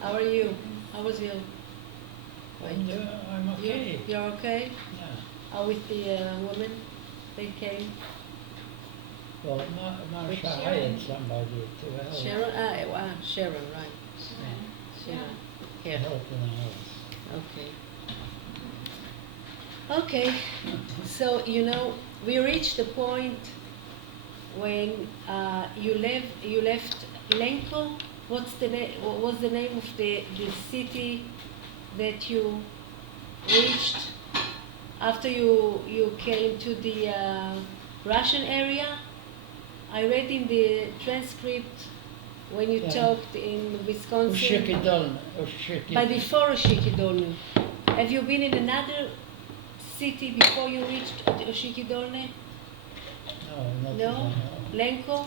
How are you? How was your? I'm okay. You're okay? Yeah. How with the woman? They came. Well, Marsha hired somebody to help. Sharon. Sharon, right? Sharon. To Here. help in the house. Okay. Okay. So we reached the point when you left Lenko. What's the name? What was the name of the city that you reached after you came to the Russian area? I read in the transcript when you Yeah. talked in Wisconsin. Ushikidolny. But before Ushikidolny, have you been in another city before you reached Ushikidolny? No, not No? that I know. Lenko?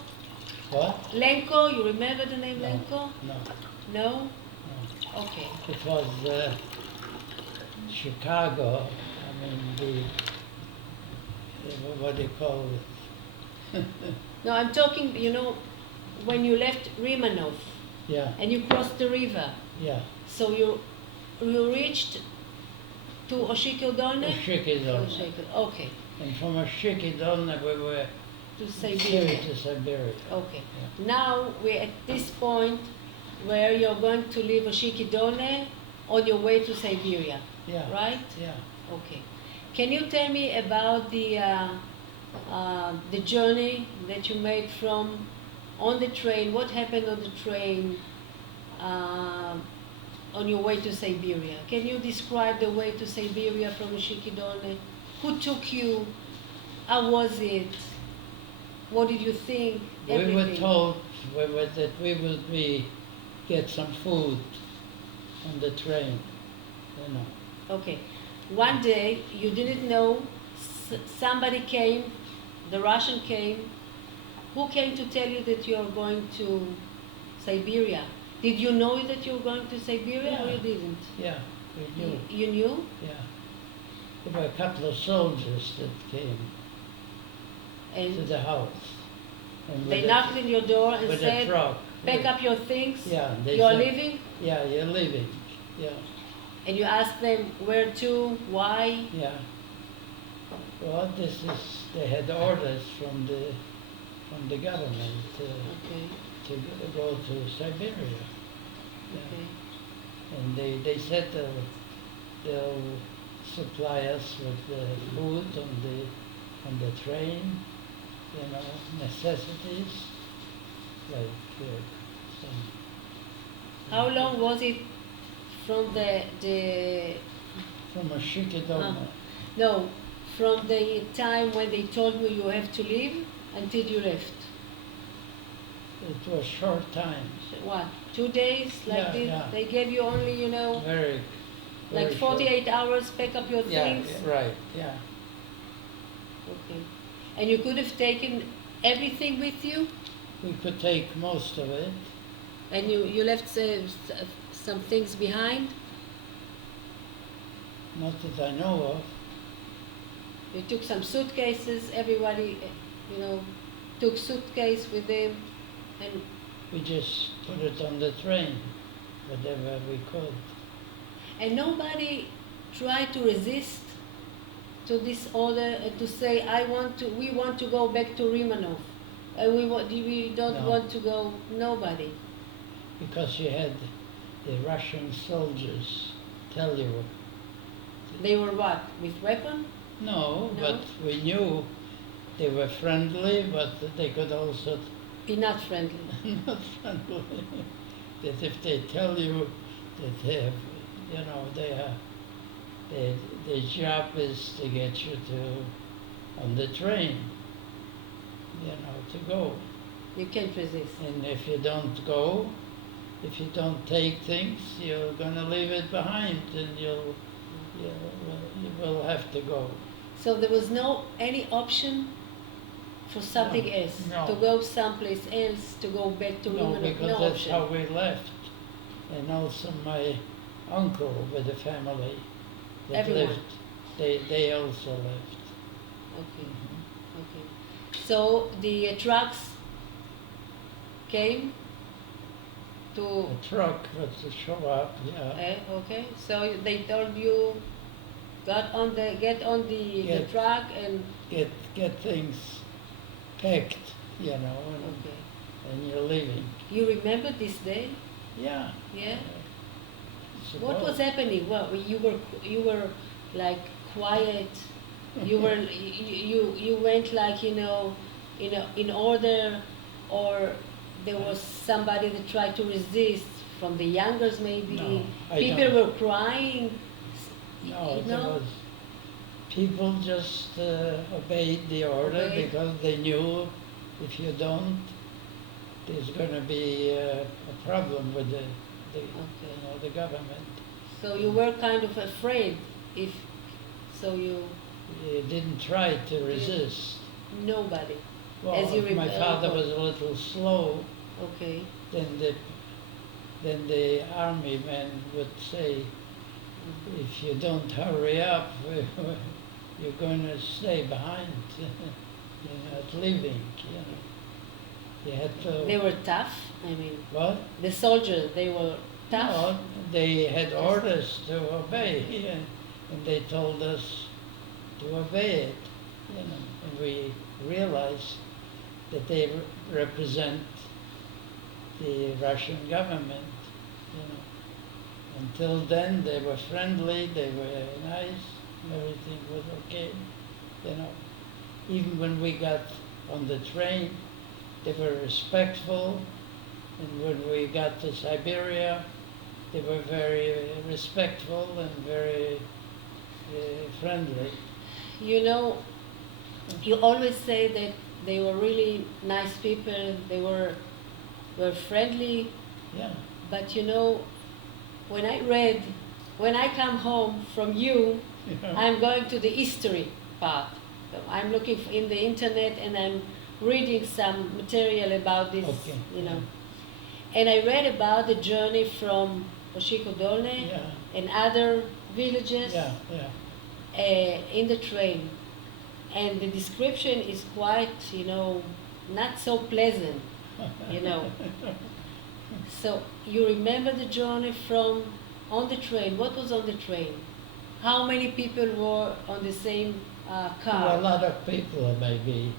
What? Lenko? You remember the name No. Lenko? No. No? No. Okay. It was Chicago. I mean, what do you call it? No, I'm talking, when you left Rimanov Yeah, and you crossed the river. yeah. So you reached to Oshikidolny? Ushikidolny. Okay. And from Ushikidolny we were To carried Siberia. to Siberia. Okay. Yeah. Now we're at this point where you're going to leave Oshikidolny on your way to Siberia, Yeah. right? Yeah. Okay. Can you tell me about the journey that you made from on the train? What happened on the train on your way to Siberia? Can you describe the way to Siberia from Oshikidolny? Who took you? How was it? What did you think? We were Everything. told that we would get some food on the train, you know. Okay. One day you didn't know, somebody came, the Russian came. Who came to tell you that you're going to Siberia? Did you know that you were going to Siberia or Yeah. you didn't? Yeah, we knew. You knew? Yeah. There were a couple of soldiers that came to And the house. And they with knocked on your door and with a said, truck. pack up your things, Yeah, they you're said- leaving? Yeah, you're leaving. Yeah, And you asked them where to, why? yeah. Well, they had orders from the government Okay, to go to Siberia. Yeah. okay. And they said they'll supply us with food on the train, necessities like some. How long was it from the From a Shikidolny. no, from the time when they told you you have to leave until you left? It was short time, What, 2 days like Yeah, this? yeah. They gave you only, very. like very 48 hours, pack up your short. Yeah, things? yeah, right, yeah. Okay. And you could have taken everything with you? We could take most of it. And you left some things behind? Not that I know of. You took some suitcases, everybody, took suitcase with them, and We just put it on the train, whatever we could. nobody tried to resist to this order and to say, we want to go back to Rimanov, and we don't No. want to go, nobody. Because you had the Russian soldiers tell you. They were what, with weapon? No, No? but we knew they were friendly, but they could also Be not friendly. not friendly. That if they tell you that they have, their job is to get you on the train, to go. You can't resist. And if you don't go, if you don't take things, you're going to leave it behind, and you will have to go. So there was any option for something No, else, no. to go someplace else, to go back to No, Rimanov, because no that's option. how we left. And also my uncle with the family that Everyone. lived, they also left. Okay, okay. So the trucks came to. a truck was to show up, yeah. Okay, so they told you get on the Get- truck and Get things packed, and, okay. and you're leaving. You remember this day? Yeah. Yeah. It's What was about- happening? Well, you were like quiet. You were you went like in order, or there was somebody that tried to resist from the youngers maybe. No, I People don't. were crying. No, you there know? was, people just obeyed the order Obeyed. because they knew if you don't, there's going to be a problem with the government. So you were kind of afraid if so you You didn't try to resist. nobody. Well, As you if my father recall. was a little slow, Okay. then the army men would say, if you don't hurry up, you're going to stay behind. You're not leaving. You had to. They were tough. I mean, What? the soldiers, they were tough. No, they had orders to obey, and they told us to obey it. And we realized that they represent the Russian government. Until then, they were friendly, they were nice, everything was okay. Even when we got on the train, they were respectful. And when we got to Siberia, they were very respectful and very friendly. You always say that they were really nice people. They were friendly. Yeah. But when I come home from you, I'm going to the history part. So I'm looking in the internet and I'm reading some material about this, Okay. And I read about the journey from Oshiko Dolne Yeah. and other villages Yeah, yeah. in the train. And the description is quite, not so pleasant, So you remember the journey on the train? What was on the train? How many people were on the same car? Well, a lot of people, maybe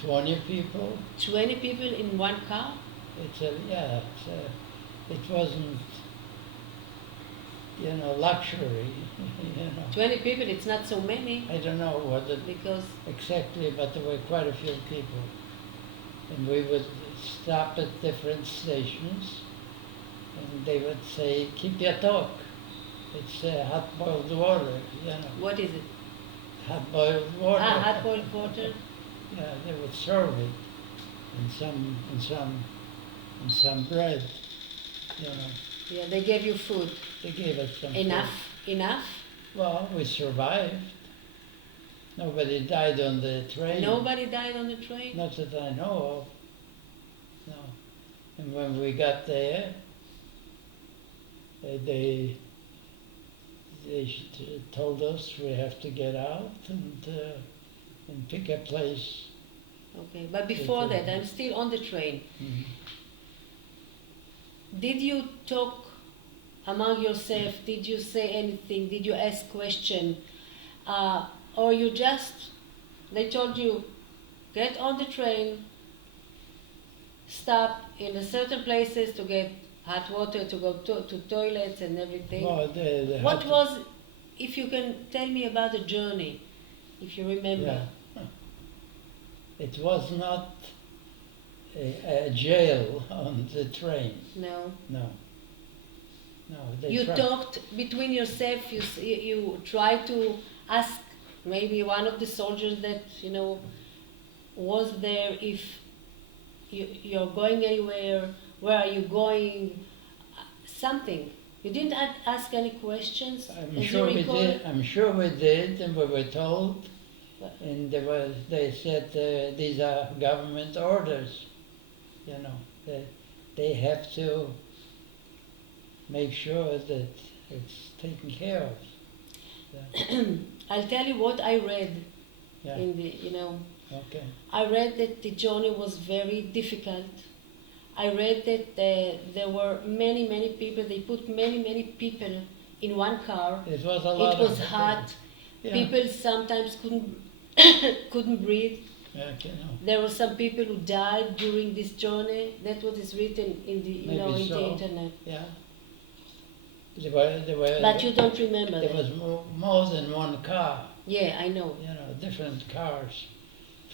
20 people. 20 people in one car? It wasn't, luxury, 20 people, it's not so many I don't know what it because exactly, but there were quite a few people. And we would stop at different stations, and they would say, keep your talk. It's hot boiled water, what is it? hot boiled water. Hot boiled water? Yeah, they would serve it in some bread, Yeah, they gave you food. They gave us some Enough? food. Enough? Well, we survived. Nobody died on the train. Nobody died on the train? Not that I know of. No. And when we got there, they told us we have to get out and pick a place. Okay, but before that, I'm still on the train. Mhm. Did you talk among yourself? Did you say anything? Did you ask question? Or they told you, get on the train, stop in a certain places to get hot water, to go to toilets and everything. Well, What was, if you can tell me about the journey, if you remember? Yeah. It was not a jail on the train. No. No. No. You talked between yourself. You tried to ask maybe one of the soldiers that was there if you're going anywhere. Where are you going? Something. You didn't ask any questions. I'm as sure you we recall? did. I'm sure we did, and we were told. And they said these are government orders. They have to make sure that it's taken care of. Yeah. I'll tell you what I read Yeah. in the Okay. I read that the journey was very difficult. I read that there were many people. They put many people in one car. It was a lot It was of hot. Yeah. People sometimes couldn't breathe. Yeah, you know. There were some people who died during this journey. That's what is written in the Maybe in so. the internet. Yeah. There were, But you don't remember there that. was more than one car, Yeah, I know. you know, different cars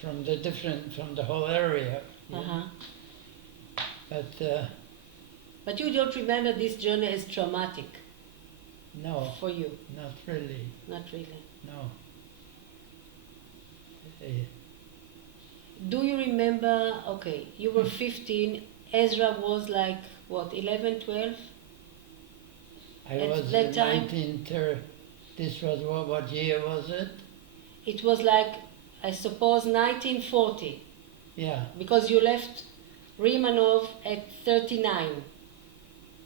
from the whole area. you know. Uh-huh. But But you don't remember this journey as traumatic no, for you. not really, Not really. no. Do you remember, okay, you were 15, Ezra was like, what, 11, 12? I At was that in time- 1930, this was what year was it? It was like, I suppose, 1940, Yeah, because you left Rimanov at 39,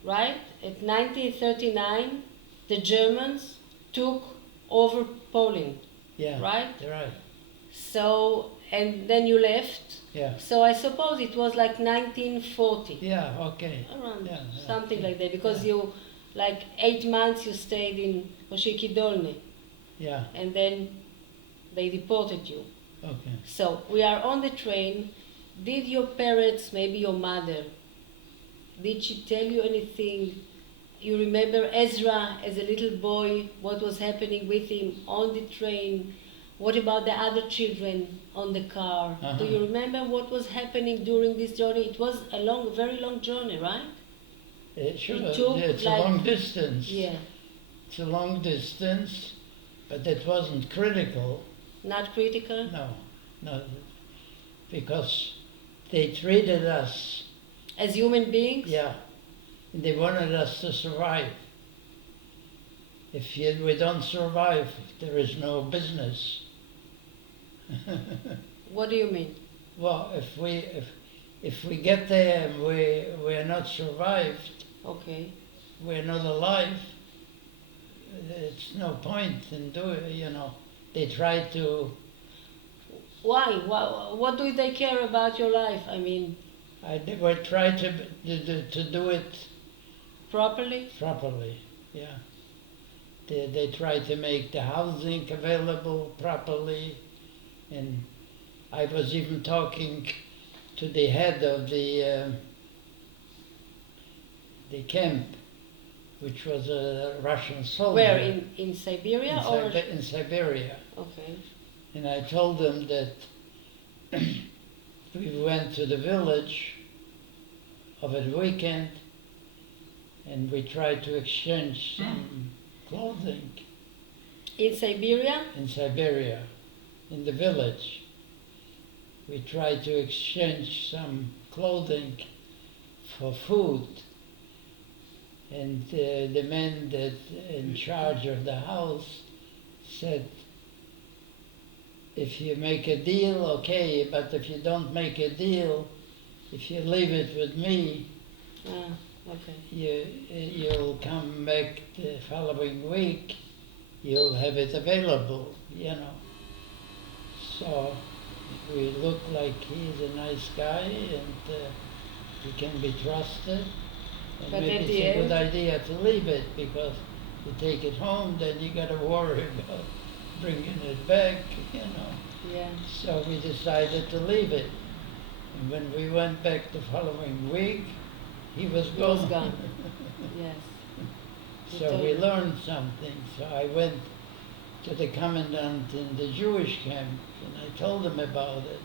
right? At 1939, the Germans took over Poland, yeah. right? Right, So, and then you left. yeah. So I suppose it was like 1940, Yeah, okay. around Yeah, yeah, something yeah, like that, because yeah. you, like 8 months you stayed in Oshiki Dolny, Yeah, and then they deported you. okay. So we are on the train. Did your parents, maybe your mother, did she tell you anything? You remember Ezra as a little boy, what was happening with him on the train? What about the other children on the car? Do Uh-huh. you remember what was happening during this journey? It was a long, very long journey, right? Sure, It took it's like- a long distance. Yeah, It's a long distance, but it wasn't critical. not critical. No, because they treated us, As human beings? yeah, and they wanted us to survive. If we don't survive, there is no business. What do you mean? Well, if we get there and we're not survived, Okay. we're not alive, it's no point in doing, you know. They try to, Why? What do they care about your life? I mean, they will try to do it properly? properly, yeah. They try to make the housing available properly, and I was even talking to the head of the camp, which was a Russian soldier. Where, in Siberia or? In Siberia. Okay. And I told them that we went to the village over the weekend and we tried to exchange some clothing In Siberia? in Siberia, in the village. We tried to exchange some clothing for food. And the man that in charge of the house said, if you make a deal, okay, but if you don't make a deal, if you leave it with me, Ah, okay. you'll come back the following week, you'll have it available, you know. So we look like he's a nice guy and he can be trusted. And But maybe at the it's a good end- idea to leave it, because you take it home, then you gotta worry about bringing it back, you know. Yeah. So we decided to leave it. And when we went back the following week, he was He gone. was gone. Yes. He So told we me. learned something. So I went to the commandant in the Jewish camp and I told him about it.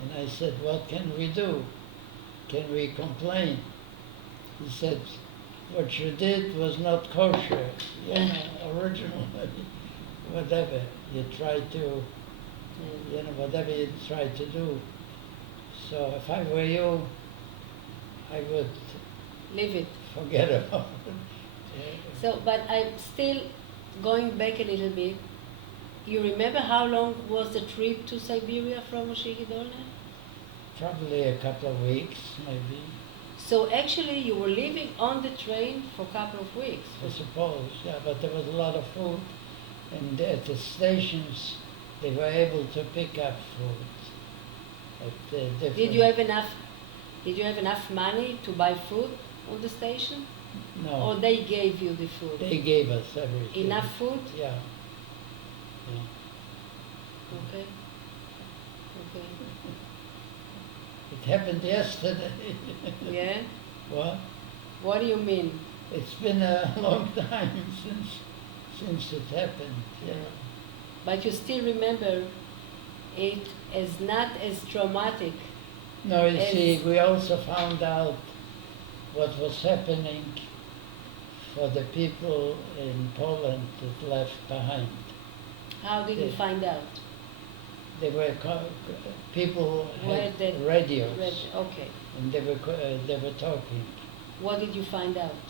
And I said, what can we do? Can we complain? He said, what you did was not kosher, you know, originally, whatever. You tried to, you know, whatever you tried to do. So if I were you, I would Leave it. forget about it. So, but I'm still going back a little bit. You remember how long was the trip to Siberia from Oshigidolne? Probably a couple of weeks, maybe, So actually you were living on the train for a couple of weeks. I suppose, yeah, but there was a lot of food. And at the stations, they were able to pick up food. At different, Did you have enough Did you have enough money to buy food on the station? Or No, they gave you the food? they gave us everything. Enough food? Yeah. Yeah. Okay. Okay. It happened yesterday. Yeah? What? What do you mean? It's been a long time since it happened. Yeah. But you still remember it as not as traumatic. No, you As- see, we also found out what was happening for the people in Poland that left behind. How did you Yeah. find out? They were people Where had the radios, Okay. and they were talking. What did you find out?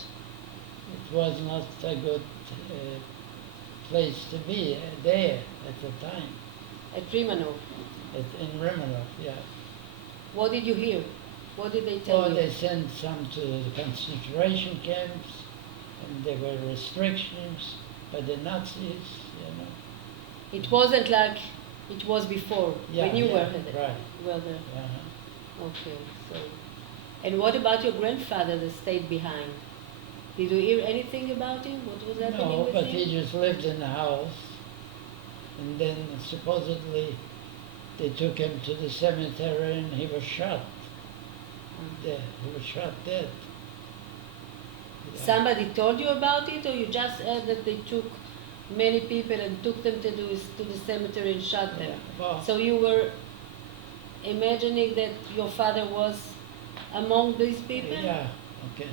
It was not a good place to be there at the time. At Rimanov. In Romanov, yeah. What did you hear? What did they tell Well, you? they sent some to the concentration camps, and there were restrictions by the Nazis, you know. It wasn't like it was before, when you were there. right. Were there. Uh-huh. Okay, so. And what about your grandfather that stayed behind? Did you hear anything about him? What was happening No, with but him? he just lived in the house, and then supposedly they took him to the cemetery and he was shot. Dead. He was shot dead. Yeah. Somebody told you about it, or you just heard that they took many people and took them to the cemetery and shot them? Yeah. Well, So you were imagining that your father was among these people? yeah, okay.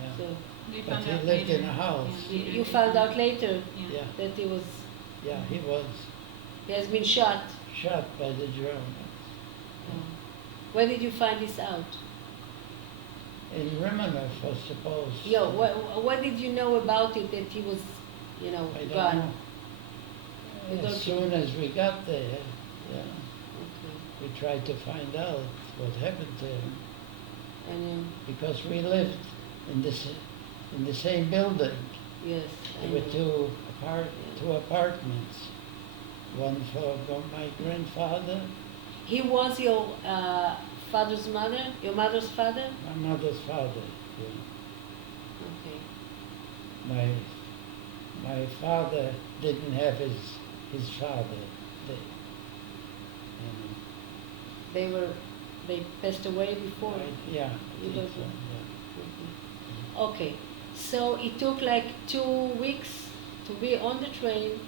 Yeah. So You But found he out lived later. in a house. Yeah, you found out later Yeah. Yeah, that he was he was he has been shot. shot by the Germans. Where did you find this out? In Romanov, I suppose. Yo, what did you know about it that he was, I don't gone? know. You don't As soon as we got there, yeah, Okay. we tried to find out what happened to him, And because we lived in the same building. yes, I There were know. two apartments, one for my grandfather, He was your father's mother, your mother's father? my mother's father. Yeah. Okay. My father didn't have his father. They, They passed away before? yeah, You I think don't so, know. yeah. Okay. So it took like 2 weeks to be on the train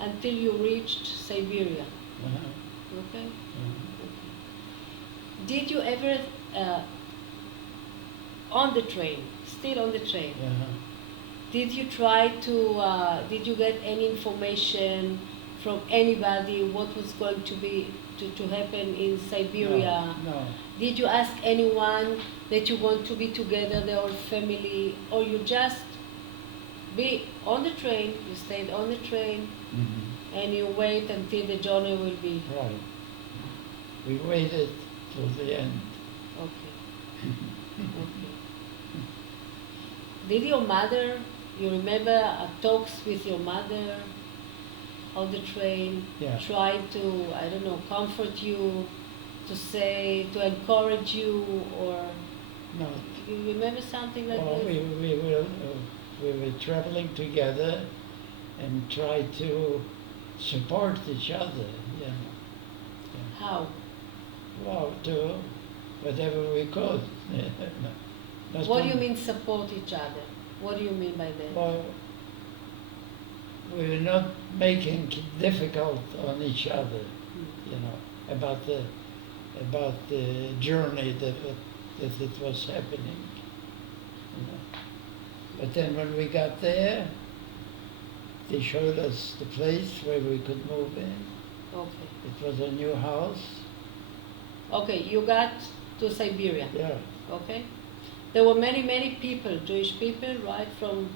until you reached Siberia. Uh-huh. Okay? Uh-huh. Did you ever, on the train, still on the train, Uh-huh. did you try to, did you get any information from anybody what was going to be, to happen in Siberia? No, Did you ask anyone that you want to be together, the whole family, or you just be on the train, you stayed on the train, Mhm. and you wait until the journey will be, Right. We waited till the end. okay. Okay. Did your mother, you remember talks with your mother on the train, Yeah. try to, I don't know, comfort you, to say, to encourage you, or No, you remember something like well, this? we were traveling together and tried to support each other, you know. How? Well, do whatever we could. Not What do you only- mean support each other? What do you mean by that? Well, we were not making it difficult on each other, Hmm. you know, about the journey that it was happening. You know. But then when we got there, they showed us the place where we could move in. Okay. It was a new house. Okay, you got to Siberia. Yeah. Okay. There were many people, Jewish people, right, from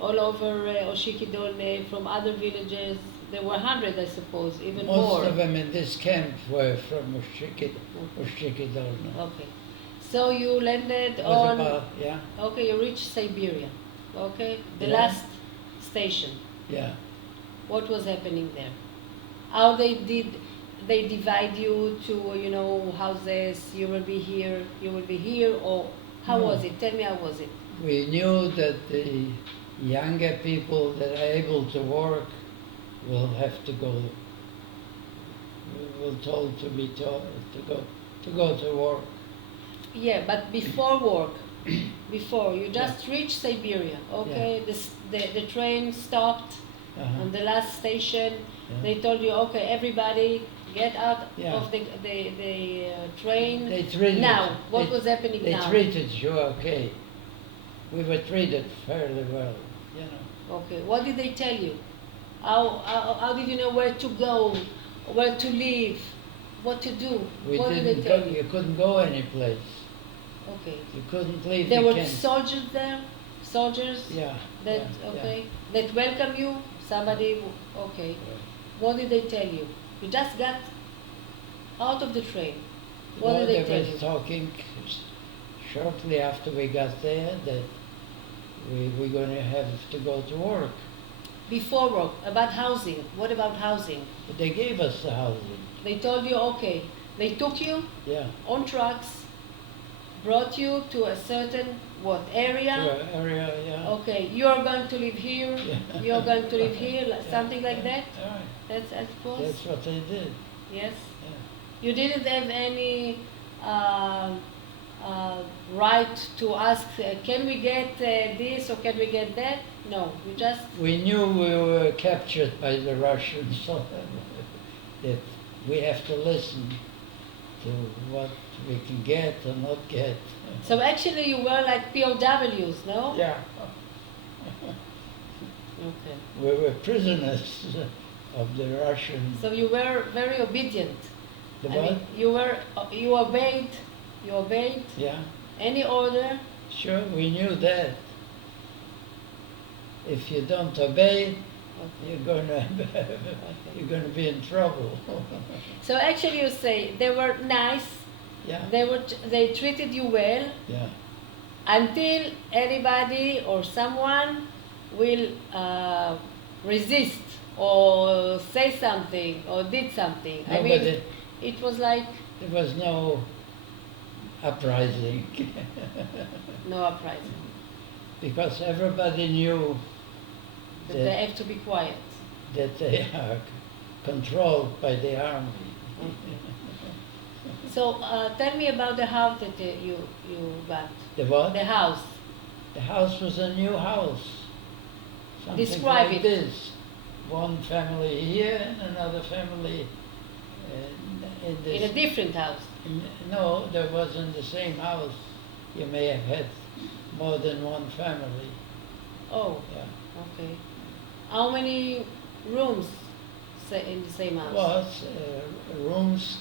all over Oshiki Dolne, from other villages. There were hundreds, I suppose, even Most more. of them in this camp were from Ushikidolna. Okay. So you landed It was on. about, yeah, Okay, you reached Siberia. Okay, the Yeah. last station. yeah. What was happening there? How they did? they divide you to, you know, houses, you will be here, you will be here, or how No. was it? Tell me how was it? We knew that the younger people that are able to work will have to go. We were told to be told to go to work. Yeah, but before work, before you just reached Siberia, okay? The train stopped Uh-huh. on the last station. Yeah. They told you, okay, everybody get out Yeah. of the train. They treated Now, what they- was happening They now? treated you okay. We were treated fairly well, you know. Okay, what did they tell you? How did you know where to go, where to live, what to do? We What did didn't they go, tell you? you couldn't go anyplace. Okay. You couldn't leave There the were camp. soldiers there? Soldiers? Yeah. That, yeah, okay. That welcome you? Somebody, okay. What did they tell you? You just got out of the train. What Well, did they they tell were you? talking shortly after we got there that we were going to have to go to work. Before work, about housing. What about housing? But they gave us the housing. They told you, okay. They took you Yeah. on trucks, brought you to a certain, what, area? To our area, yeah. Okay, you are going to live here, Yeah. you are going to live here, Yeah, something like yeah, that? all right. That's, I suppose? That's what they did. Yes? Yeah. You didn't have any right to ask, can we get this or can we get that? No, you just, We knew we were captured by the Russians, so that we have to listen to what we can get or not get. so actually you were like POWs, no? Yeah. Okay. We were prisoners of the Russians. So you were very obedient. The I what? mean, you obeyed Yeah, any order. sure, we knew that. If you don't obey, Okay. you're gonna be in trouble. So actually you say they were nice, Yeah, they treated you well, yeah. until anybody or someone will resist or say something or did something. No, I but mean, it was like there was no uprising no uprising. because everybody knew That they have to be quiet. that they are controlled by the army. So tell me about the house that you got. The what? The house. The house was a new house. Something Describe like it. this. One family here and another family in this. In a different house. No, there wasn't the same house. You may have had more than one family. Oh, Yeah. okay. How many rooms in the same house? Was rooms.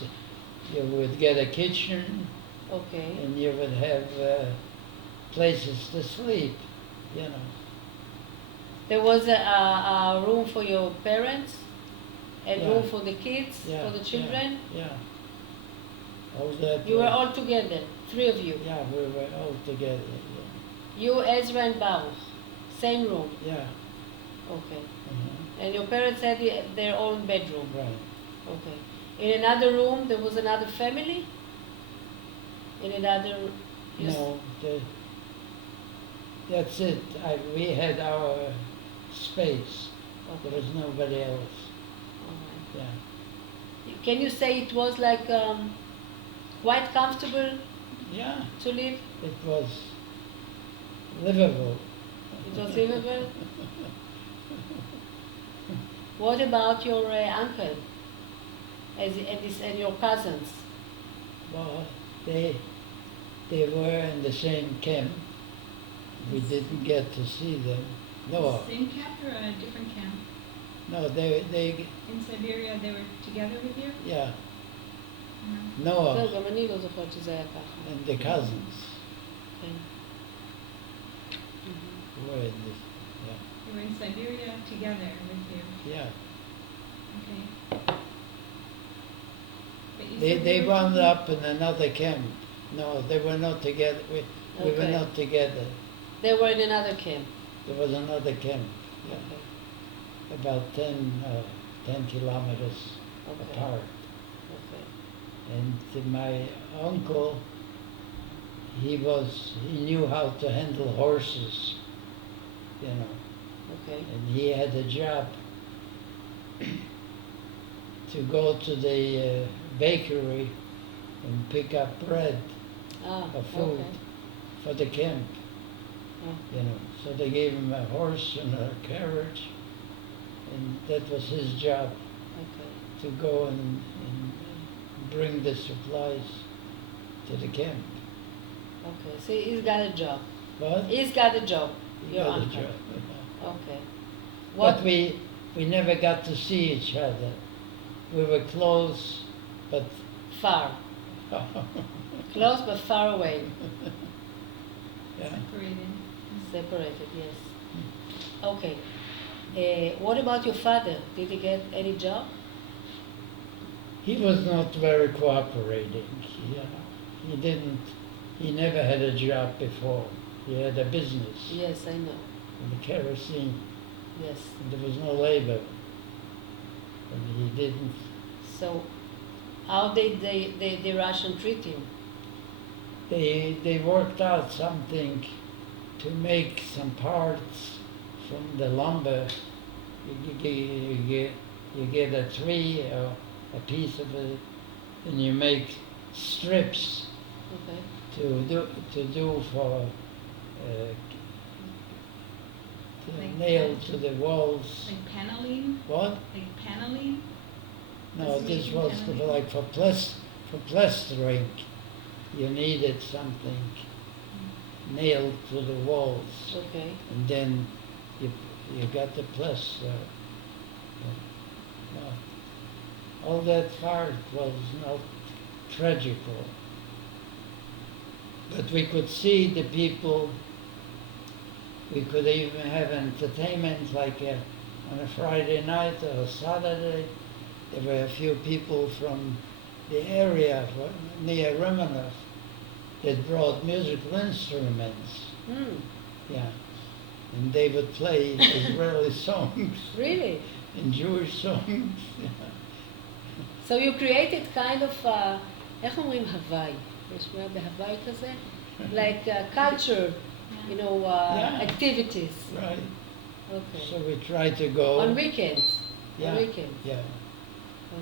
You would get a kitchen Okay. and you would have places to sleep. You know. There was a room for your parents, a Yeah. room for the kids, Yeah. for the children. Yeah. All that. You were was- all together, three of you. Yeah, we were all together. You, Ezra, and Baruch. Same room. Yeah. Okay. Mhm. And your parents had their own bedroom. Right. Okay. In another room, there was another family? In another... you s- No, that's it. We had our space. There Okay. was nobody else. All right. Yeah. Can you say it was like quite comfortable Yeah, to live? it was livable. It was livable? What about your uncle and your cousins? Well, they were in the same camp. We didn't get to see them. No, Same camp or a different camp? no, they In Siberia they were together with you? yeah, No. לא, Noah גם אני לא זוכרת שזה היה ככה. and the cousins כן. were in this. They were in Siberia together with you. Yeah, Okay. But you they said they you were wound talking- up in another camp. No, they were not together. We were Okay. not together. They were in another camp. There was another camp. Yeah. Okay. About 10 kilometers Okay. apart. And my uncle, he knew how to handle horses, you know, Okay. and he had a job to go to the bakery and pick up bread Ah, or food okay. for the camp, Oh, you know. So they gave him a horse and a carriage, and that was his job, okay. to go and bring the supplies to the camp. Okay. So he's got a job. But He's got a job. he Your got a uncle. job. Okay. But we never got to see each other. We were close, but Far. Close but far away. yeah. Separated. Separated, yes. Okay. What about your father? Did he get any job? He was not very cooperating. He didn't. He never had a job before. He had a business Yes, I know. in the kerosene. Yes. And there was no labor, and he didn't. So, how did the Russian treat him? They worked out something to make some parts from the lumber. You get a tree or a piece of it, and you make strips Okay. to do for to Like nail that. to the walls. Like paneling? What? Like paneling? No, Just this making was paneling? like for plastering. You needed something nailed to the walls, Okay. and then you got the plaster. No, all that part was not tragical, but we could see the people. We could even have entertainment like on a Friday night or a Saturday. There were a few people from the area near Romanov that brought musical instruments. Hmm. Yeah. And they would play Israeli songs Really? and Jewish songs. So you created kind of, איך אומרים הוואי? יש מה בהוואי כזה? Like culture, you know, Yeah. activities. Right. Okay. So we tried to go. On weekends? Yeah. On weekends? Yeah.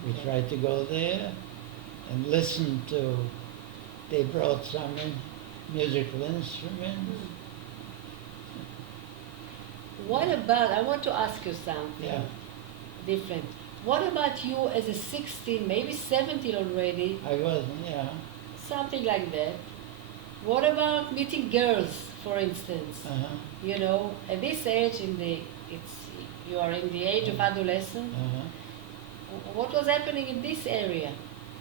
We Okay. tried to go there and listen to. They brought some musical instruments. Hmm. What about, I want to ask you something Yeah. different. What about you as a 16, maybe 17 already, I wasn't. Yeah. something like that? What about meeting girls, for instance? Uh-huh. You know, at this age, you are in the age of adolescence. Uh-huh. What was happening in this area?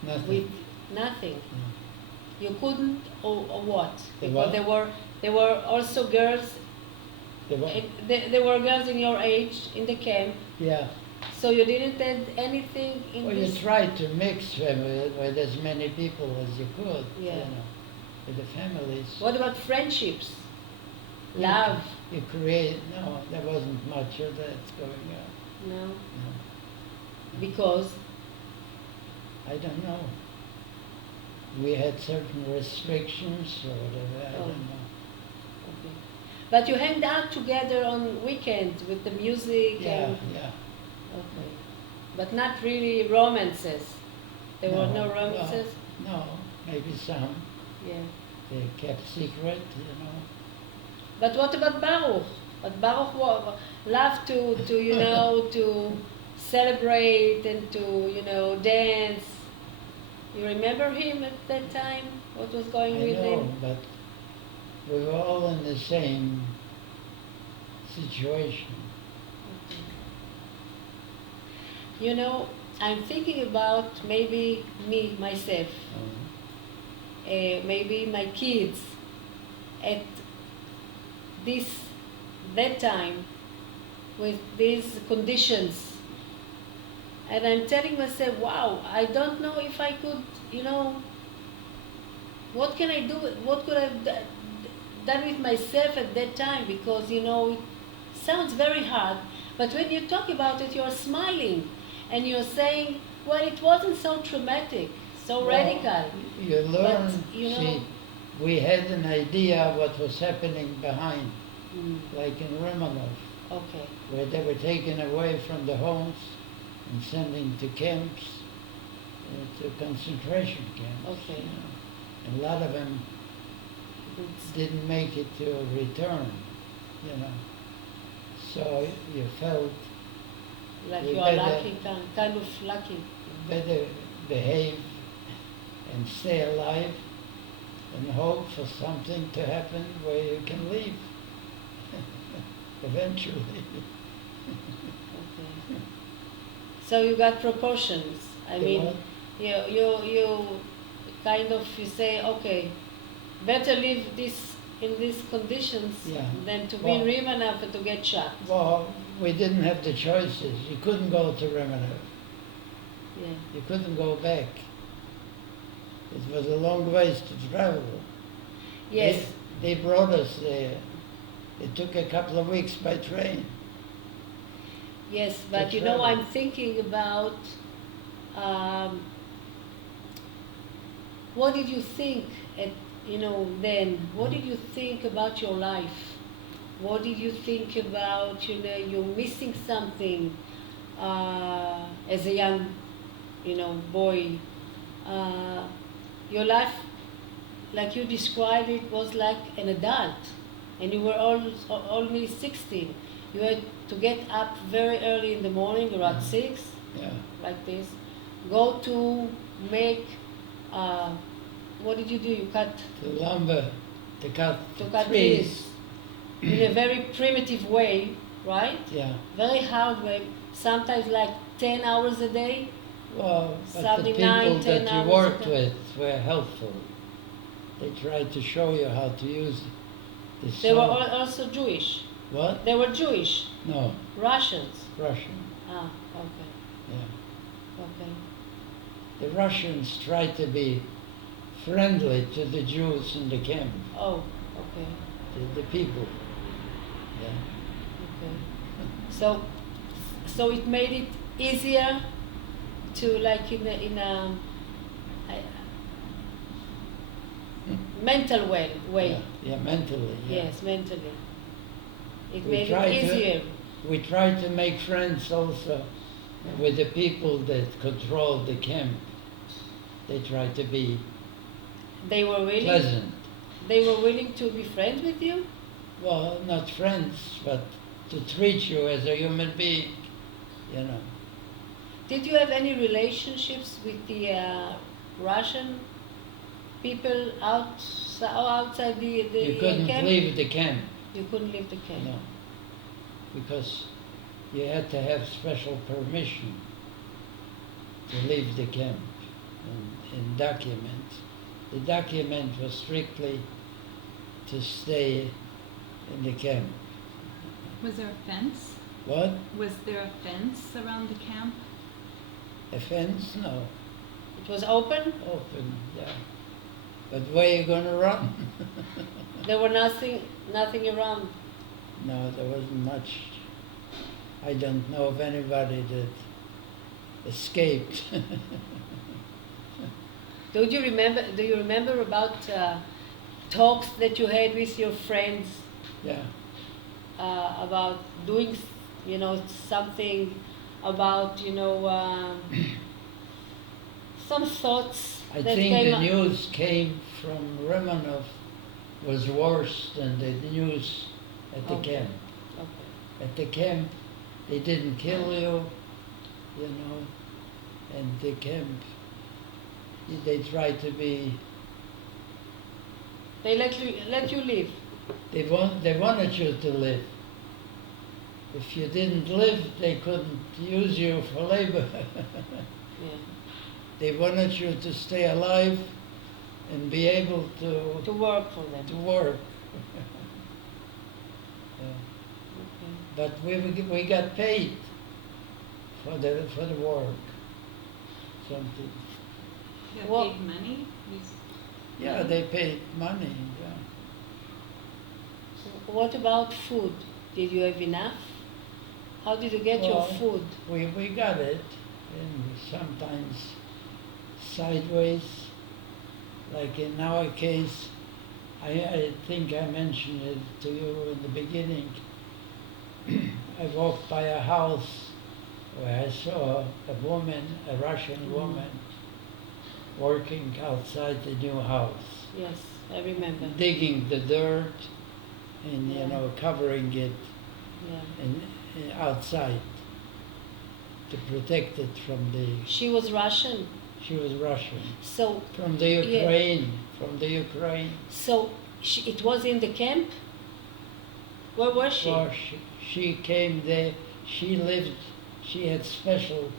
Nothing. With nothing. No. You couldn't, or what? The Because what? there were also girls. There wa- There were girls in your age in the camp. Yeah. So you didn't add anything in Well, you this. tried to mix them with as many people as you could. Yeah. You know, with the families. What about friendships? You- Love? You create. No, there wasn't much of that going on. No, No. because I don't know. We had certain restrictions or whatever. I Oh. don't know. okay. But you hanged out together on weekends with the music Yeah, and yeah. okay, but not really romances. There were no well, romances. no, maybe some. Yeah. They kept secret, you know. But what about Baruch? But Baruch loved to you know to celebrate and to dance. You remember him at that time? What was going I with know, him? but we were all in the same situation. You know, I'm thinking about maybe me myself, maybe my kids at that time with these conditions. And I'm telling myself, wow, I don't know if I could, what can I do? What could I have done with myself at that time? Because, it sounds very hard. But when you talk about it, you're smiling and you're saying, well, it wasn't so traumatic. so Well, radical. You learn, you know- see, we had an idea what was happening behind, Mm, like in Romanov, okay. where they were taken away from the homes and sending to camps, to concentration camps. Okay. You know. And a lot of them It's- didn't make it to return, you know. So you felt Like We you are better- lucky, kind of lucky. better behave and stay alive and hope for something to happen where you can leave eventually. Okay. So you got proportions. I The mean, what? you kind of you say, okay, better live this in these conditions Yeah. than to be Well- in Rimanov and to get shot. Well, we didn't have the choices. You couldn't go to Remenov. Yeah. You couldn't go back. It was a long ways to travel. Yes. They brought us there. It took a couple of weeks by train. Yes, but to you know, travel. I'm thinking about what did you think at then? What did you think about your life? What did you think about you're missing something as a young boy? Your life, like you described it, was like an adult, and you were only 16. You had to get up very early in the morning, around 6, Yeah. like this. Go to make, what did you do? You cut To lumber, to cut trees in a very primitive way, right? Yeah. Very hard way, sometimes like 10 hours a day. Well, but the Something people 9, 10 that you hours worked a day. with were helpful. They tried to show you how to use the They were saw. also Jewish. What? They were Jewish, No, Russians. Russian. Ah, okay, Yeah. okay. The Russians tried to be friendly to the Jews in the camp, Oh, okay, the people. Yeah. okay. So it made it easier to like in a mental way. Yeah, mentally. Yeah. Yes, mentally. It We made tried it to- easier. We tried to make friends also with the people that controlled the camp. They tried to be They were willing. pleasant. They were willing to be friends with you. Well, not friends, but to treat you as a human being, you know. Did you have any relationships with the Russian people outside the You couldn't camp? leave the camp, You couldn't leave the camp. no, because you had to have special permission to leave the camp and document. The document was strictly to stay in the camp. Was there a fence? What? Was there a fence around the camp? A fence? No. It was open. Open, yeah. But where you gonna run? There were nothing around. No, there wasn't much. I don't know of anybody that escaped. Do you remember about talks that you had with your friends Yeah. about doing, something about, some thoughts I that think came the up? news came from Romanov was worse than the news at the Okay. camp. Okay. At the camp, they didn't kill you, and the camp, they tried to be, They let you live. they wanted you to live. If you didn't live, they couldn't use you for labor. Yeah. They wanted you to stay alive and be able To work for them. to work. Yeah. Okay. But we got paid for the work. Something. You got Well- paid money? Yeah, they paid money. Yeah. What about food? Did you have enough? How did you get your Well, food? We got it, and sometimes sideways. Like in our case, I think I mentioned it to you in the beginning. I walked by a house where I saw a woman, a Russian woman, working outside the new house, Yes, I remember. digging the dirt and Yeah. covering it Yeah. outside to protect it from the. She was Russian. She was Russian So, from the Ukraine. From the Ukraine. it was in the camp? Where was she? Well, she came there. She lived. She had special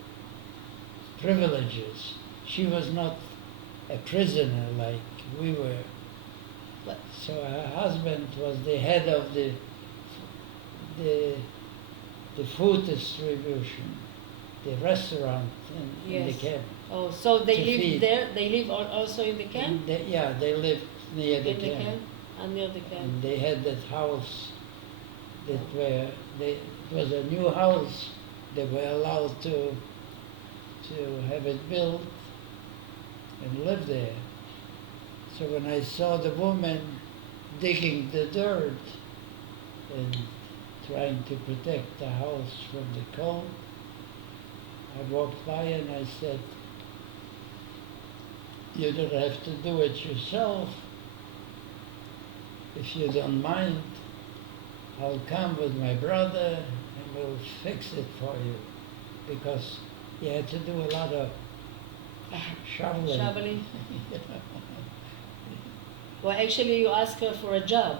privileges. She was not a prisoner like we were. But, So her husband was the head of the food distribution, the restaurant in the Yes. camp. oh, so they To live feed. there? They live also in the camp? And they lived near the In the camp. camp? And near the camp. And they had that house it was a new house. They were allowed to have it built and live there. So when I saw the woman digging the dirt and trying to protect the house from the cold, I walked by and I said, "You don't have to do it yourself. If you don't mind, I'll come with my brother and we'll fix it for you." Because he had to do a lot of shoveling. Shoveling? Well, actually, you asked her for a job.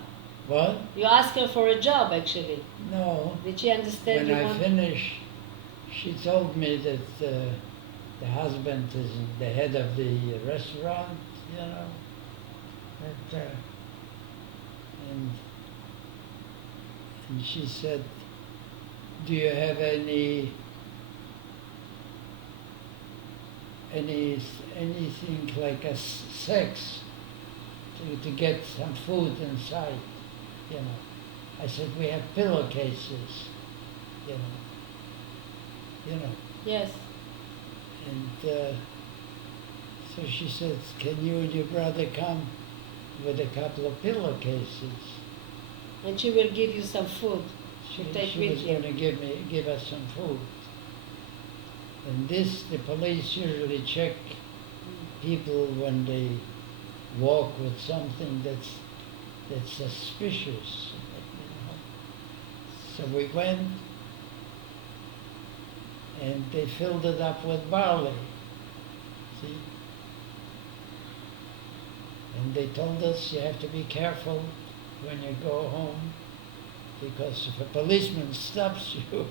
What? You asked her for a job, actually. No. Did she understand When you I want? finished, she told me that the husband is the head of the restaurant, that, and she said, "Do you have anything like a sex to get some food inside?" I said, "We have pillowcases, you know." Yes. And so she said, "Can you and your brother come with a couple of pillowcases?" And she will give you some food She, to take she with was you. going to give us some food. And the police usually check people when they walk with something that's suspicious. So we went, and they filled it up with barley. See? And they told us you have to be careful when you go home, because if a policeman stops you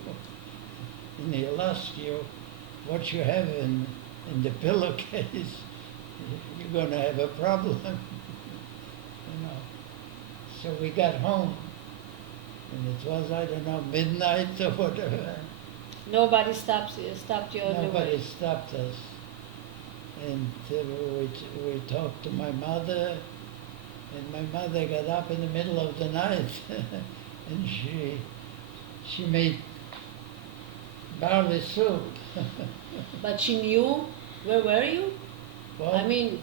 and he'll ask you what you have in the pillowcase, you're going to have a problem. So we got home, and it was, I don't know, midnight or whatever. Nobody stopped you on the Nobody way. stopped us. And we talked to my mother, and my mother got up in the middle of the night and she made barley soup. But she knew, where were you? Well, I mean,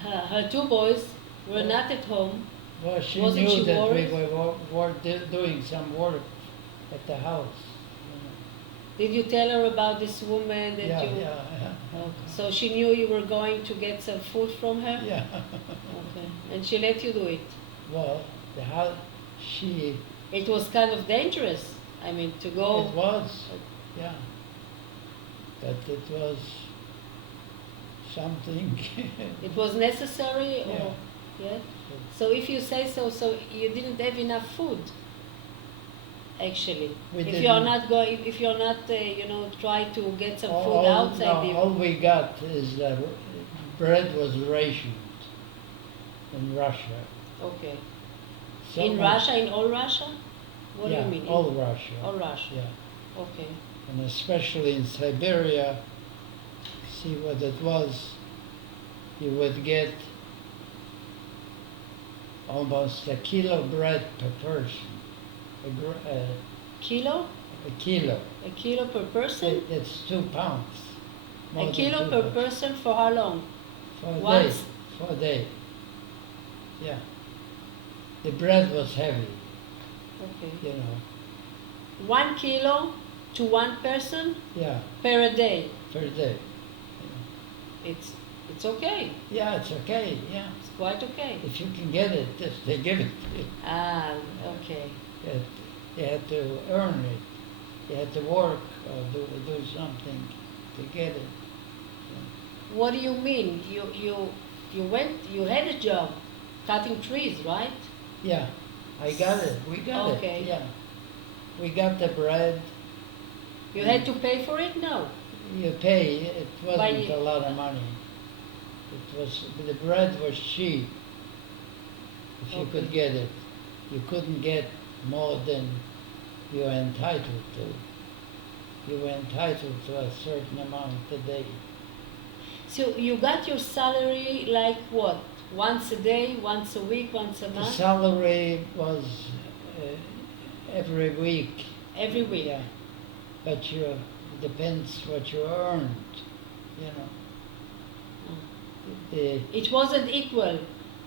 her two boys were not at home. well, she wasn't knew she that worried? we were doing some work at the house. Did you tell her about this woman that Yeah, you? yeah, Okay. So she knew you were going to get some food from her. yeah. Okay. And she let you do it. Well, the house, she. It was kind of dangerous. I mean, to go. It was, yeah. But it was something. It was necessary, Yeah. or yeah. So if you say so, so you didn't have enough food. Actually, We if you're didn't. not going, if you're not, try to get some food all, outside no, all we got is that bread was rationed in Russia. Okay. So In much- Russia, in all Russia? What yeah, do you mean? all Russia. All Russia. Yeah, Okay. and especially in Siberia, see what it was, you would get almost a kilo bread per person. Kilo? A kilo. A kilo per person? That's 2 pounds. more A than kilo $2. per person for how long? For a day. Once? For a day. Yeah. The bread was heavy, Okay. you know. 1 kilo to one person Yeah, per a day. per day. It's okay. Yeah, it's okay, yeah. It's quite okay. If you can get it, they give it to you. Ah, okay. You had to earn it. You had to work or do something to get it. What do you mean? You had a job cutting trees, right? Yeah, I got it. We got Okay. it. Yeah, we got the bread. You had to pay for it? No. You pay. It wasn't By- a lot of money. It was the bread was cheap. If you could Okay. get it, you couldn't get more than you were entitled to. You were entitled to a certain amount a day. So you got your salary like what? Once a day, once a week, once a The month? salary was every week. Every week? Yeah, but depends what you earned. You know. The, It wasn't equal.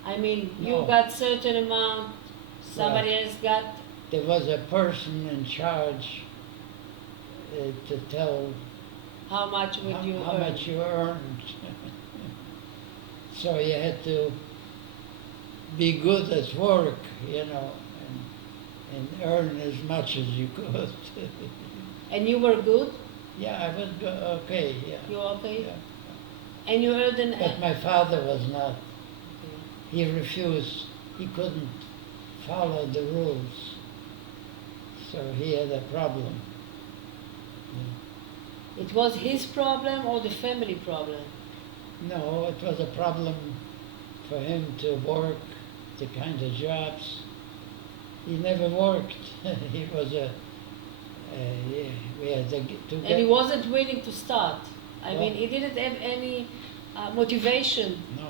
I mean, you No. got certain amount, somebody Right. else got. there was a person in charge to tell How much would you how earn? much you earned. So you had to be good at work, you know, and earn as much as you could. And you were good? Yeah, I was okay, yeah. You were okay? Yeah. And you earned an. But my father was not. He refused. He couldn't follow the rules. So he had a problem. It was his problem or the family problem? No, it was a problem for him to work the kind of jobs. He never worked. He was we had to And he get. wasn't willing to start. I Well- mean, he didn't have any motivation. No.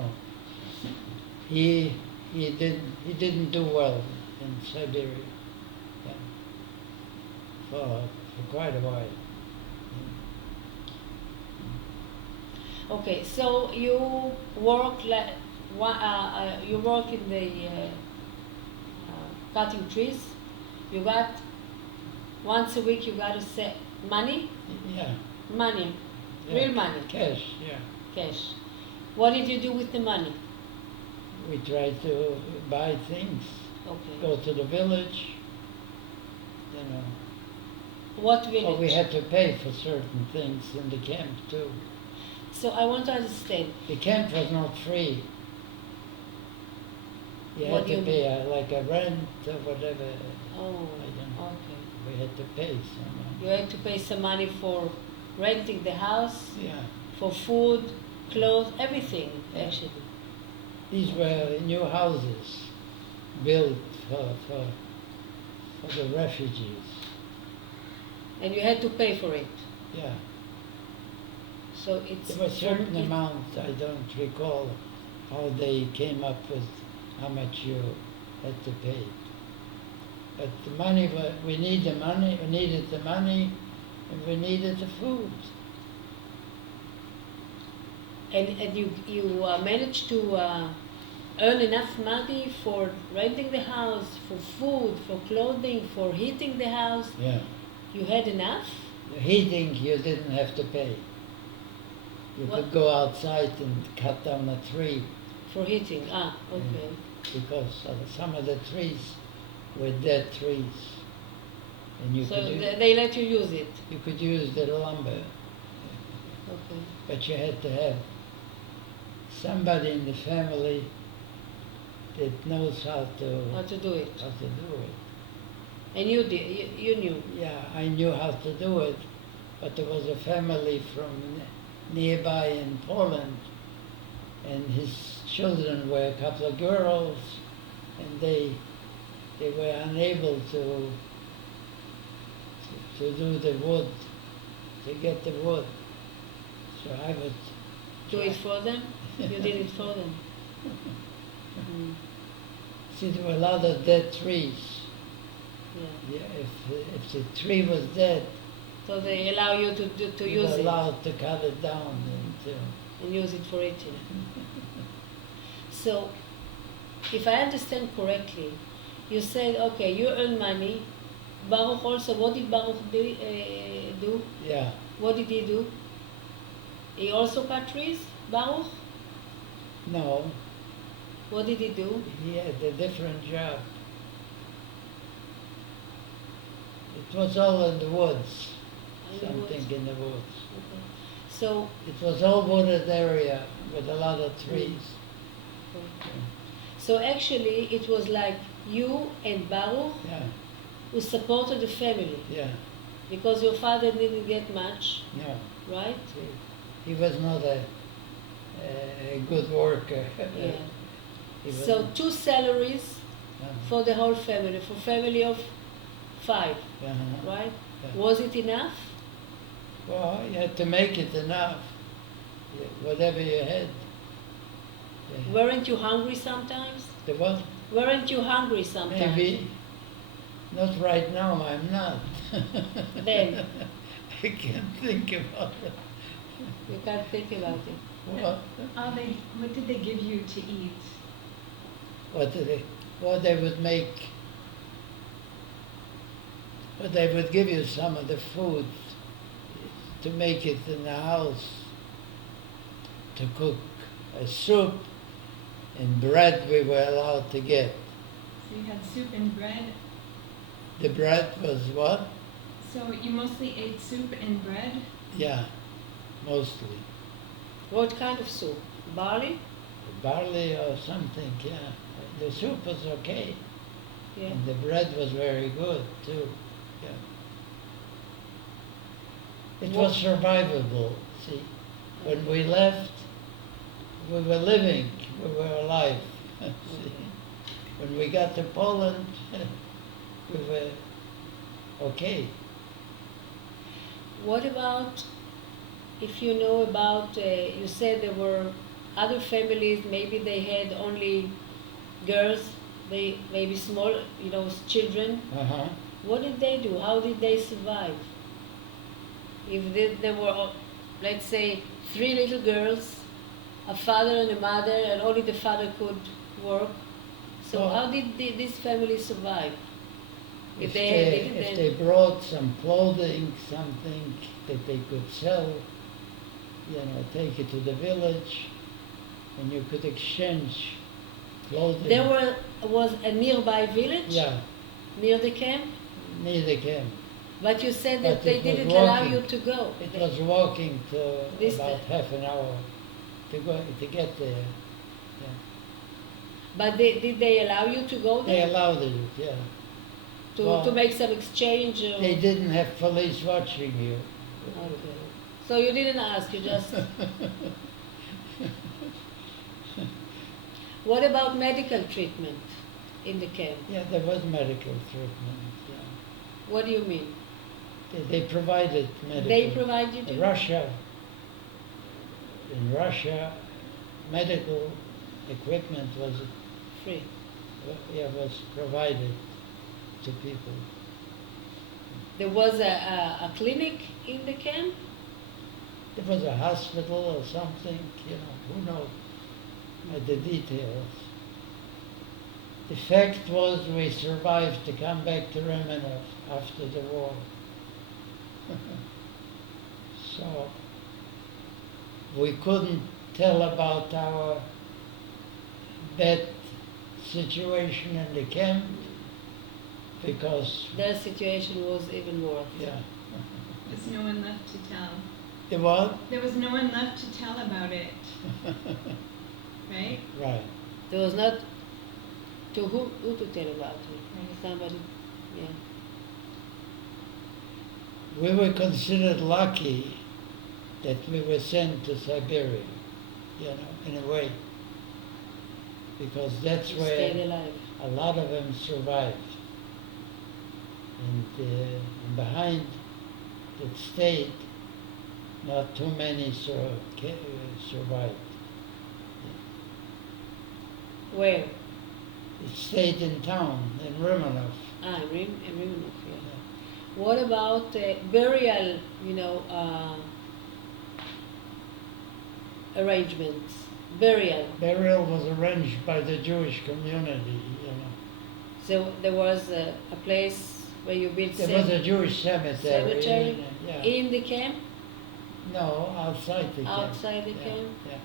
He didn't do well in Siberia. Yeah. For quite a while. Okay, so you work like you work in the cutting trees. You got once a week. You got to set money, Yeah. money, Yeah. real money, Cash, yeah. cash. What did you do with the money? We tried to buy things, Okay. go to the village, you know. What village? Or we had to pay for certain things in the camp too. So I want to understand. The camp was not free. You What had do to you pay like a rent or whatever. Oh, I don't know. okay. We had to pay some. You had to pay some money for renting the house, Yeah. for food, clothes, everything Yeah. actually. These were new houses built for the refugees. And you had to pay for it. Yeah. So it's There was a certain it- amount, I don't recall how they came up with how much you had to pay. But the money, we needed the money, and we needed the food. And you managed to earn enough money for renting the house, for food, for clothing, for heating the house. Yeah. You had enough? The heating, you didn't have to pay. You What? could go outside and cut down a tree For heating? Ah, okay. because some of the trees were dead trees. And you So could, they let you use it. you could use the lumber, Okay. but you had to have somebody in the family that knows how How to do it. to do it. And you did. You knew. Yeah, I knew how to do it, but there was a family from nearby in Poland, and his children were a couple of girls, and they were unable to do the wood, to get the wood. So I would Do it for them? You did it for them. Mm, see, there were a lot of dead trees. yeah. Yeah, if the tree was dead, So they allow you to You're use it allowed to cut it down into. and use it for eating. So, if I understand correctly, you said, okay, you earn money. Baruch also, what did Baruch do? Yeah. What did he do? He also cut trees, Baruch? No, What did he do? he had a different job. It was all in the woods, In the something woods. in the woods. Okay. So, It was all wooded area with a lot of trees. so actually, it was like you and Baruch Yeah, who supported the family yeah, because your father didn't get much, no. right? He was not a good worker. Yeah. He was- So 2 salaries for the whole family, for family of 5, uh-huh. right? Yeah. Was it enough? Well, you had to make it enough, whatever you had. Yeah. Weren't you hungry sometimes? The what? Weren't you hungry sometimes? Maybe. Not right now, I'm not. Then. I can't think about it. You can't think about it. What? What did they give you to eat? What did they? Well, they would make. Well, they would give you some of the food to make it in the house. To cook a soup and bread we were allowed to get. So you had soup and bread. The bread was what? So you mostly ate soup and bread? Yeah, mostly. What kind of soup? Barley? Barley or something, yeah. The soup was okay. Yeah. And the bread was very good too. Yeah. It What- was survivable, see. When we left, we were living, we were alive. See. When we got to Poland, we were okay. What about, if you know about, you said there were other families, maybe they had only girls, they maybe small, children. Uh-huh. What did they do? How did they survive? If there were, let's say, 3 little girls, a father and a mother, and only the father could work. So Well- how did this family survive? If they- if they brought some clothing, something that they could sell, take it to the village, and you could exchange clothing. There was a nearby village Yeah, near the camp, near the camp. but you said that But they it was didn't allow walking. you to go. It was walking to This- about half an hour to get there. Yeah. But did they allow you to go They there allowed it, yeah. to well, make some exchange? They didn't have police watching you. Okay. So you didn't ask, you just. What about medical treatment in the camp? Yeah, there was medical treatment, yeah. What do you mean? They provided medical. They provide you to? In Russia, medical equipment was Free. was provided to people. There was a clinic in the camp? There was a hospital or something, who knows the details. The fact was we survived to come back to Remenov after the war. So we couldn't tell about our bad situation in the camp because, Their situation was even worse. yeah. There's no one left to tell. The what? There was no one left to tell about it, right? Right. There was not to who to tell about it. Somebody, yeah. We were considered lucky that we were sent to Siberia, in a way, because that's You stayed where alive. a lot of them survived. And behind that stayed, not too many survived. Where? It stayed in town, in Romanov. In Rimanov, yeah. What about burial, arrangements? Burial. Burial was arranged by the Jewish community, you know. So there was a place where you built There was a Jewish cemetery. cemetery Yeah. in the camp, No, outside the camp. outside the Yeah, camp. Yeah.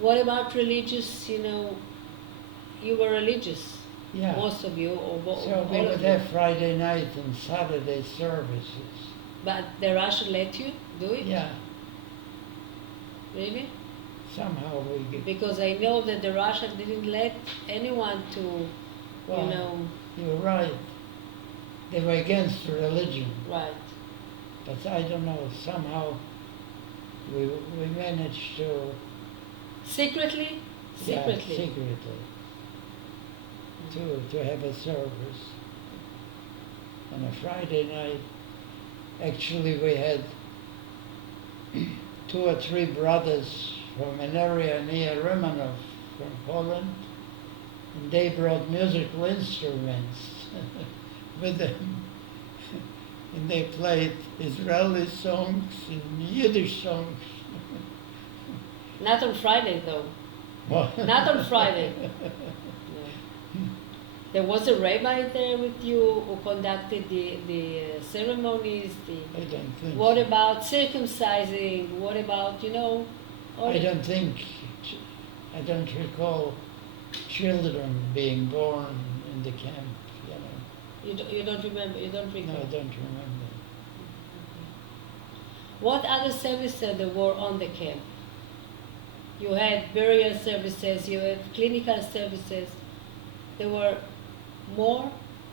What about religious, you were religious, Yeah. most of you, or So all we of would you. have Friday night and Saturday services. But the Russian let you do it? Yeah. Really? Somehow we get. Because I know that the Russian didn't let anyone to, Well, You're right. They were against religion, right. but I don't know. Somehow we managed to. Secretly? Yeah, Secretly. secretly. To have a service on a Friday night. Actually, we had 2 or 3 brothers from an area near Romanov from Poland, and they brought musical instruments with them. And they played Israeli songs and Yiddish songs. Not on Friday though. Not on Friday. No. There was a rabbi there with you who conducted the ceremonies. I don't think. What about circumcising? What about all I don't think. I don't recall children being born in the camp. You don't remember? You don't No, recall? I don't remember. What other services there were on the camp? You had burial services. You had clinical services. There were more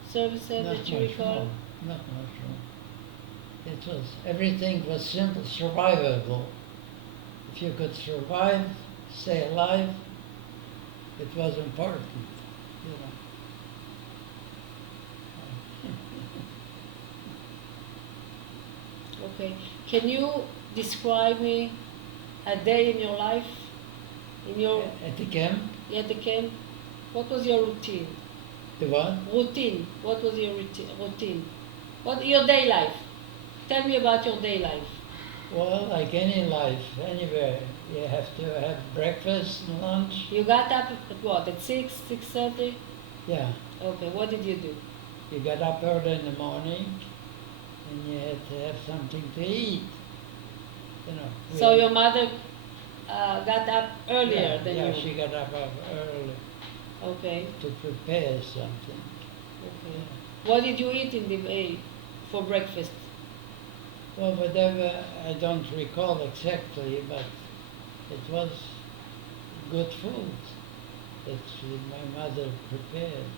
services Not that you much recall. more. Not much more. It was everything was simple, survivable. If you could survive, stay alive, it was important. Okay. Can you describe me a day in your life? In your At the camp, at the camp? What was your routine? the what? Routine. What was your routine? What your day life? Tell me about your day life. Well, like any life, anywhere, you have to have breakfast and lunch. You got up at what? At 6:30? Yeah, Okay. What did you do? you got up early in the morning, and you had to have something to eat. We So had- your mother got up earlier yeah, than yeah, you. she got up early Okay. to prepare something. Okay. What did you eat for breakfast? Well, whatever, I don't recall exactly, but it was good food that my mother prepared.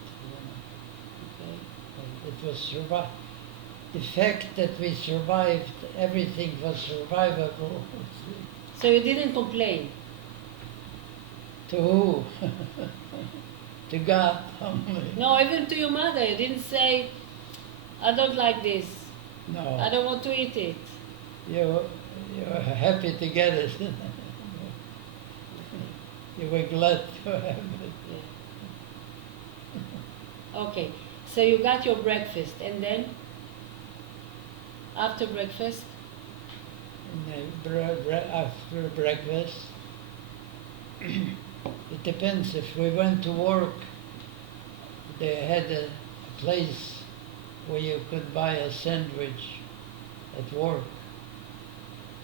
Okay. And it was the fact that we survived, everything was survivable. So you didn't complain. To who? To God only. No, even to your mother, you didn't say, "I don't like this. I No, don't want to eat it." you're happy to get it. You were glad to have it. Yeah. Okay. So you got your breakfast, and then after breakfast, And then after breakfast, it depends. If we went to work, they had a place where you could buy a sandwich at work.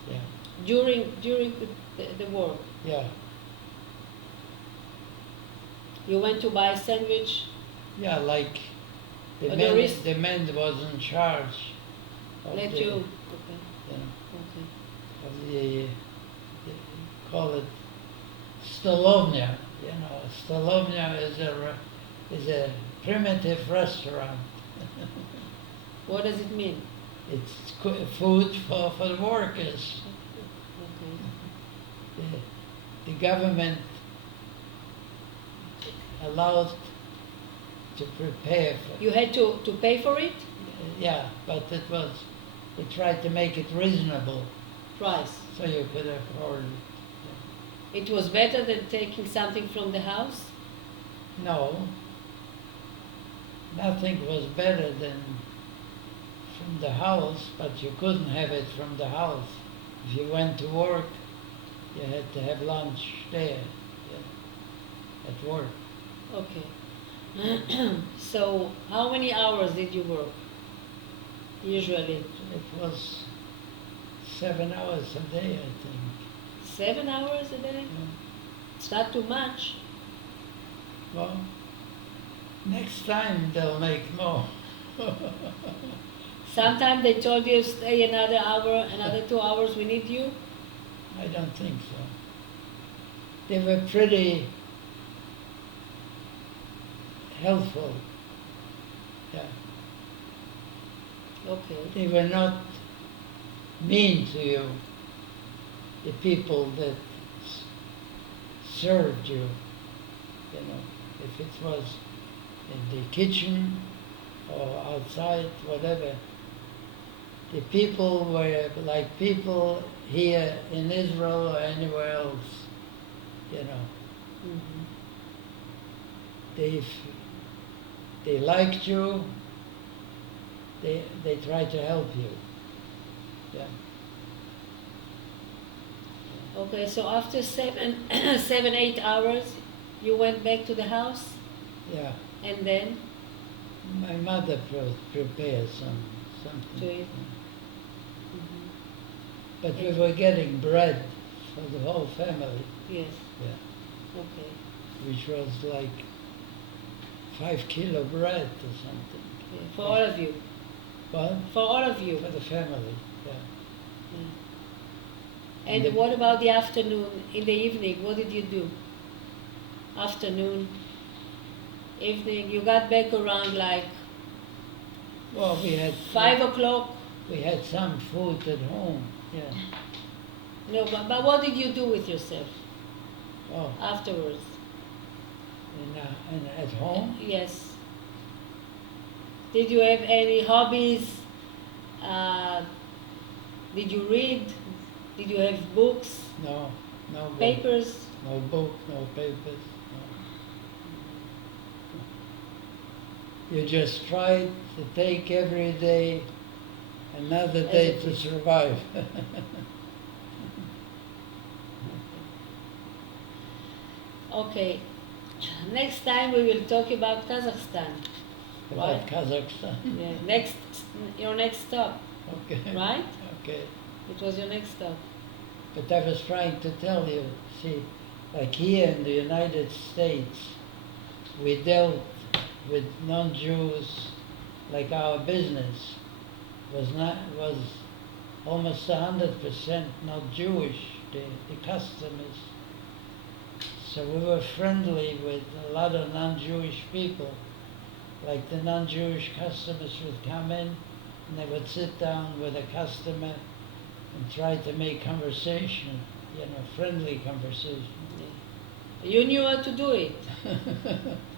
Yeah, during the work, yeah, you went to buy a sandwich. yeah. Like the But man, there is- the man was in charge. Of Let the, you. Okay. Okay. Of the call it Stolovnia. Stolovnia is a primitive restaurant. What does it mean? It's food for the workers. Okay. The government allowed to prepare for. You had to pay for it? Yeah, but they tried to make it reasonable Price. so you could afford it. It was better than taking something from the house? No, nothing was better than from the house, but you couldn't have it from the house. If you went to work, you had to have lunch there, at work. Okay. So, how many hours did you work? Usually? It was 7 hours a day, I think. 7 hours a day? Yeah. It's not too much. Well, next time they'll make more. Sometimes they told you stay another hour, another 2 hours, we need you. I don't think so. They were pretty helpful. Yeah. Okay. They were not mean to you, the people that served you. You know, if it was in the kitchen or outside, whatever. The people were like people here in Israel or anywhere else, you know. Mhm. They liked you, they tried to help you. Yeah. Okay, so after 8 hours, you went back to the house, Yeah. and then My mother prepared something. To eat. Yeah. But we were getting bread for the whole family. yes, Yeah. okay, Which was like 5 kilo bread or something. yeah. For all of you, Well, for all of you. for the family, yeah. Yeah. And And the- what about the afternoon? In the evening, what did you do? Afternoon, evening. You got back around like Well, 5 o'clock. we had some food at home, yeah. No, but what did you do with yourself Oh, afterwards? and at home? Yes. Did you have any hobbies? Did you read? Did you have books, No, no book, papers? no book, no papers, no. You just tried to take every day another As day it to is. survive. Okay. Next time we will talk about Kazakhstan. About Right. Kazakhstan. Yeah. Your next stop, Okay. right? Okay. It was your next stop. But I was trying to tell you, see, like here in the United States, we dealt with non-Jews, like our business was almost 100% not Jewish, the customers. So we were friendly with a lot of non-Jewish people. Like the non-Jewish customers would come in and they would sit down with a customer and try to make conversation, friendly conversation. You knew how to do it,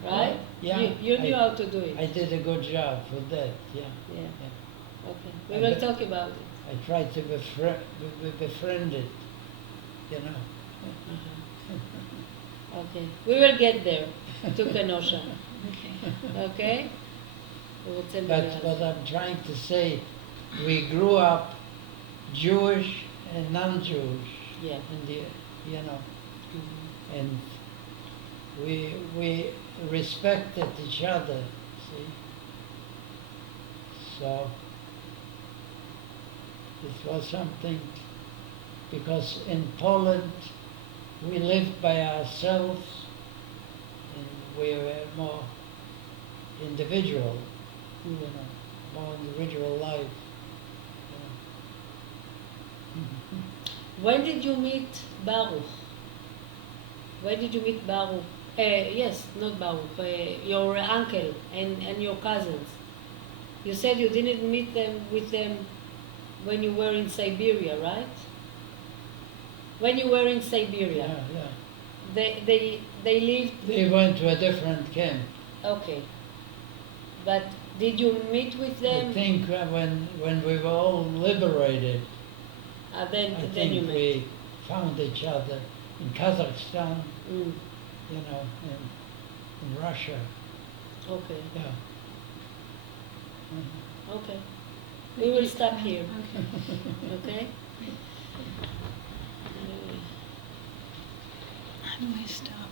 right? Yeah. You knew how to do it. I did a good job with that, yeah. Yeah. Yeah. Okay. We I will bet- talk about it. I tried to befriend it, you know. Uh-huh. Okay. We will get there to Kenosha. Okay. Okay? We will tell you But else. what I'm trying to say, we grew up Jewish and non-Jewish, Yeah. and Mhm. and we respected each other, see. So it was something, because in Poland we lived by ourselves and we were more individual, more individual life. When did you meet Baruch? When did you meet Baruch? Yes, not Baruch, your uncle and your cousins. You said you didn't meet with them when you were in Siberia, right? When you were in Siberia, Yeah. they lived. They went to a different camp. Okay, but did you meet with them? I think when we were all liberated, Then I you think met. we found each other in Kazakhstan, Mm, in Russia. okay, Yeah. Mhm. okay. We will stop here, Okay. okay? How do I stop?